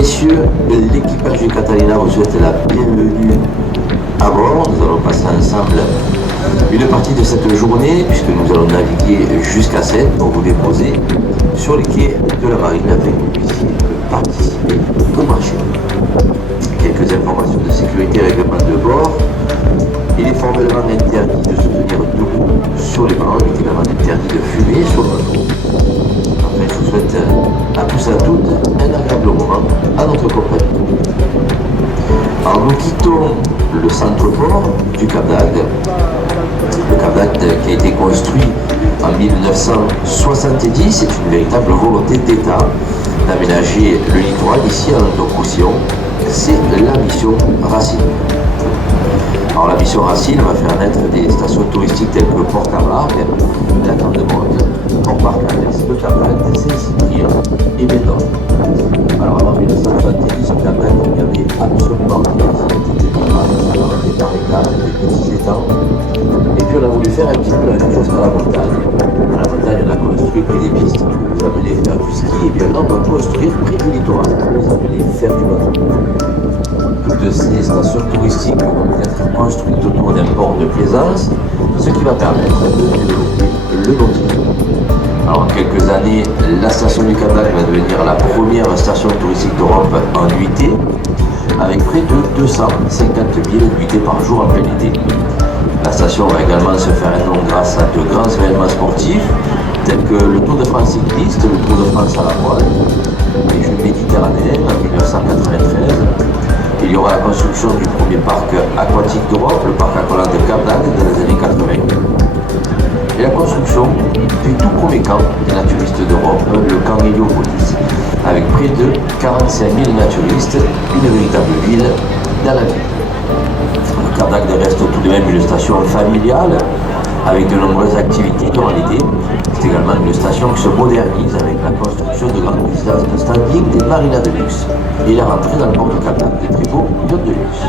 messieurs, l'équipage du Catalina vous souhaite la bienvenue à bord. Nous allons passer ensemble une partie de cette journée, puisque nous allons naviguer jusqu'à Sète pour vous déposer sur les quais de la marine afin que vous puissiez participer au marché. Quelques informations de sécurité et règlement de bord. Il est formellement interdit de se tenir debout sur les bancs. Il est également interdit de fumer sur le bateau. Enfin, je vous souhaite à tous et à toutes un agréable moment à notre compagnie. Alors, nous quittons le centre-port du Cap d'Agde. Le Cap d'Agde qui a été construit en 1970, c'est une véritable volonté d'État d'aménager le littoral ici à Languedoc-Roussillon. C'est la mission Racine. Alors la mission Racine va faire naître des stations touristiques telles que Port-Camargue, la Grande Motte, Port-Barcalès, le Cap d'Agde, Saint-Cyprien et bien d'autres. Alors avant 1970, au Cap d'Agde, il n'y avait absolument rien, c'était des barricades, des petits étangs. Et puis on a voulu faire un petit peu la même chose qu'à la montagne. À la montagne, on a construit près des pistes, vous appelez faire du ski, et bien là on va construire près du littoral, vous appelez faire du bateau. Toutes ces stations touristiques vont être construites autour d'un port de plaisance, ce qui va permettre de développer le nautisme. Alors en quelques années, la station du Cap d'Agde va devenir la première station touristique d'Europe en nuitée, avec près de 250 000 nuitées par jour en plein été. La station va également se faire un nom grâce à de grands événements sportifs, tels que le Tour de France cycliste, le Tour de France à la voile, les Jeux méditerranéens en 1993. Il y aura la construction du premier parc aquatique d'Europe, le parc aquatique de Cap d'Agde dans les années 80. Et la construction du tout premier camp des naturistes d'Europe, le camp Héliopolis, avec près de 45 000 naturistes, une véritable ville dans la ville. Le Cap d'Agde reste tout de même une station familiale, avec de nombreuses activités durant l'été. C'est également une station qui se modernise avec la construction de grandes résidences de standing, des marinas de luxe et la rentrée dans le port du Cap d'Agde des très beaux yachts de luxe.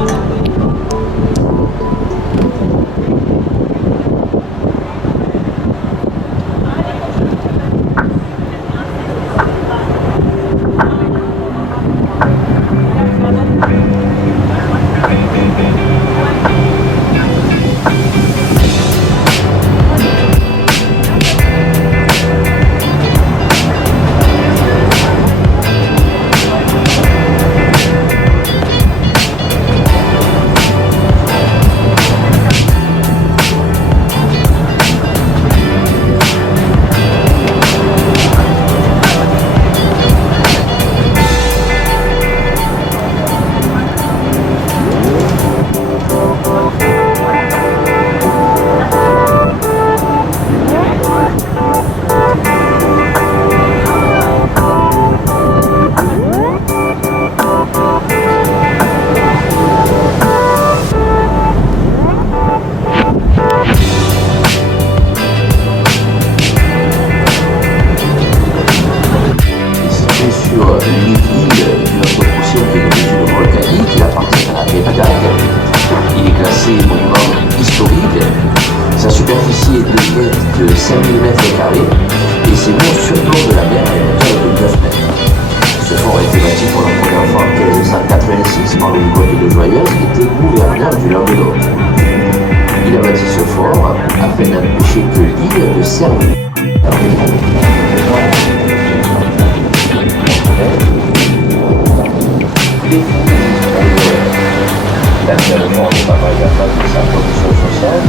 Sa superficie est de 5000 m² et ses murs surplombent de la mer à une hauteur de 9 mètres. Ce fort a été bâti pour la première fois en 1586 par le comte de Joyeuse qui était gouverneur du Languedoc. Il a bâti ce fort afin d'empêcher que l'île ne serve. L'actuellement, on ne va pas également de sa production sociale.